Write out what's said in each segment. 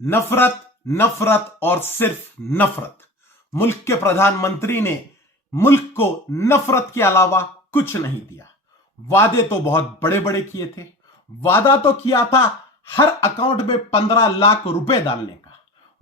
नफरत, नफरत और सिर्फ नफरत। मुल्क के प्रधानमंत्री ने मुल्क को नफरत के अलावा कुछ नहीं दिया। वादे तो बहुत बड़े बड़े किए थे। वादा तो किया था हर अकाउंट में 15 लाख रुपए डालने का।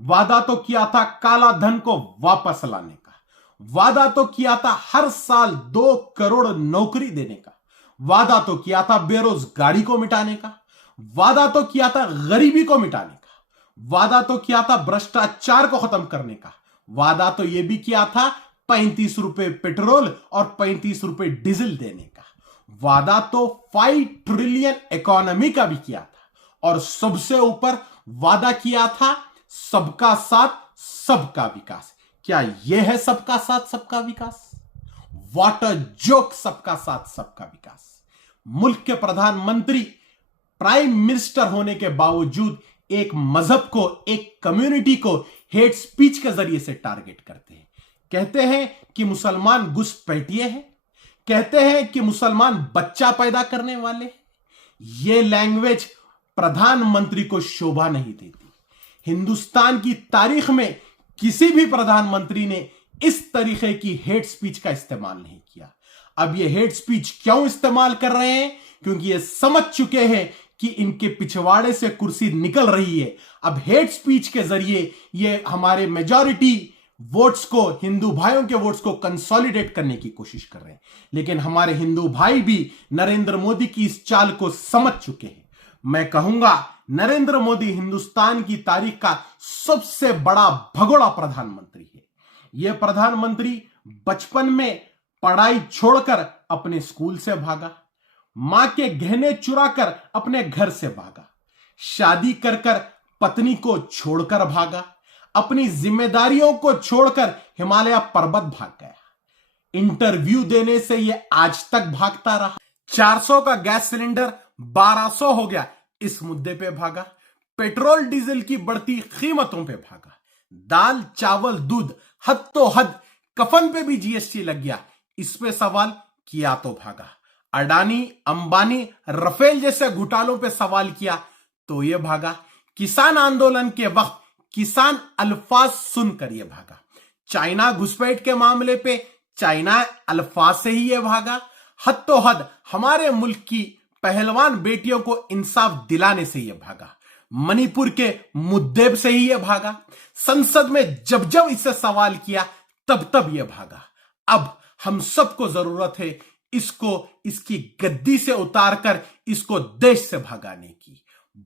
वादा तो किया था काला धन को वापस लाने का। वादा तो किया था हर साल 2 करोड़ नौकरी देने का। वादा तो किया था बेरोजगारी को मिटाने का। वादा तो किया था गरीबी को मिटाने का। वादा तो किया था भ्रष्टाचार को खत्म करने का। वादा तो यह भी किया था 35 रुपए पेट्रोल और 35 रुपए डीजल देने का। वादा तो 5 ट्रिलियन इकोनॉमी का भी किया था और सबसे ऊपर वादा किया था सबका साथ सबका विकास। क्या यह है सबका साथ सबका विकास? व्हाट अ जोक, सबका साथ सबका विकास। मुल्क के प्रधानमंत्री प्राइम मिनिस्टर होने के बावजूद एक मजहब को, एक कम्युनिटी को हेट स्पीच के जरिए से टारगेट करते हैं। कहते हैं कि मुसलमान घुसपैठिए हैं, कहते हैं कि मुसलमान बच्चा पैदा करने वाले हैं। यह लैंग्वेज प्रधानमंत्री को शोभा नहीं देती। हिंदुस्तान की तारीख में किसी भी प्रधानमंत्री ने इस तरीके की हेट स्पीच का इस्तेमाल नहीं किया। अब ये हेट स्पीच क्यों इस्तेमाल कर रहे हैं? क्योंकि ये समझ चुके हैं कि इनके पिछवाड़े से कुर्सी निकल रही है। अब हेट स्पीच के जरिए ये हमारे मेजॉरिटी वोट्स को, हिंदू भाइयों के वोट्स को कंसोलिडेट करने की कोशिश कर रहे हैं। लेकिन हमारे हिंदू भाई भी नरेंद्र मोदी की इस चाल को समझ चुके हैं। मैं कहूंगा नरेंद्र मोदी हिंदुस्तान की तारीख का सबसे बड़ा भगोड़ा प्रधानमंत्री है। यह प्रधानमंत्री बचपन में पढ़ाई छोड़कर अपने स्कूल से भागा, मां के गहने चुराकर अपने घर से भागा, शादी कर पत्नी को छोड़कर भागा, अपनी जिम्मेदारियों को छोड़कर हिमालय पर्वत भाग गया। इंटरव्यू देने से यह आज तक भागता रहा। 400 का गैस सिलेंडर 1200 हो गया, इस मुद्दे पे भागा। पेट्रोल डीजल की बढ़ती कीमतों पे भागा। दाल चावल दूध हद तो हद, कफन पे भी जीएसटी लग गया, इस पे सवाल किया तो भागा। अडानी अंबानी राफेल जैसे घोटालों पे सवाल किया तो यह भागा। किसान आंदोलन के वक्त किसान अल्फाज सुनकर यह भागा। चाइना घुसपैठ के मामले पे चाइना अल्फाज से ही यह भागा। हद तो हद हमारे मुल्क की पहलवान बेटियों को इंसाफ दिलाने से यह भागा। मणिपुर के मुद्दे से ही यह भागा। संसद में जब जब इससे सवाल किया तब तब यह भागा। अब हम सबको जरूरत है इसको इसकी गद्दी से उतारकर इसको देश से भगाने की।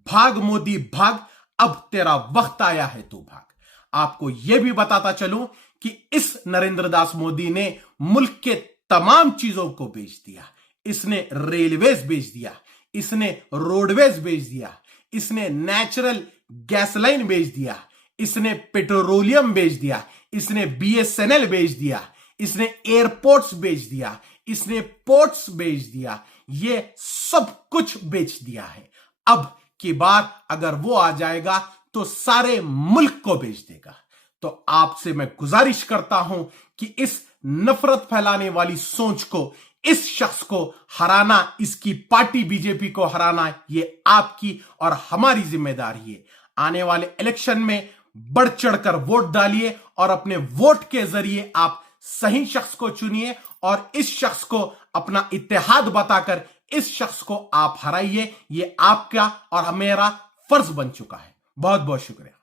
भाग मोदी भाग, अब तेरा वक्त आया है तू भाग। आपको यह भी बताता चलूं कि इस नरेंद्र दास मोदी ने मुल्क के तमाम चीजों को बेच दिया। इसने रेलवेज बेच दिया, इसने रोडवेज बेच दिया, इसने नेचुरल गैस लाइन बेच दिया, इसने पेट्रोलियम बेच दिया, इसने बीएसएनएल बेच दिया, इसने एयरपोर्ट्स बेच दिया, इसने पोर्ट्स बेच दिया। ये सब कुछ बेच दिया है। अब की बार अगर वो आ जाएगा तो सारे मुल्क को बेच देगा। तो आपसे मैं गुजारिश करता हूं कि इस नफरत फैलाने वाली सोच को, इस शख्स को हराना, इसकी पार्टी बीजेपी को हराना, ये आपकी और हमारी जिम्मेदारी है। आने वाले इलेक्शन में बढ़ चढ़कर वोट डालिए और अपने वोट के जरिए आप सही शख्स को चुनिए और इस शख्स को अपना इत्तेहाद बताकर इस शख्स को आप हराइए। ये आपका और मेरा फर्ज बन चुका है। बहुत बहुत शुक्रिया।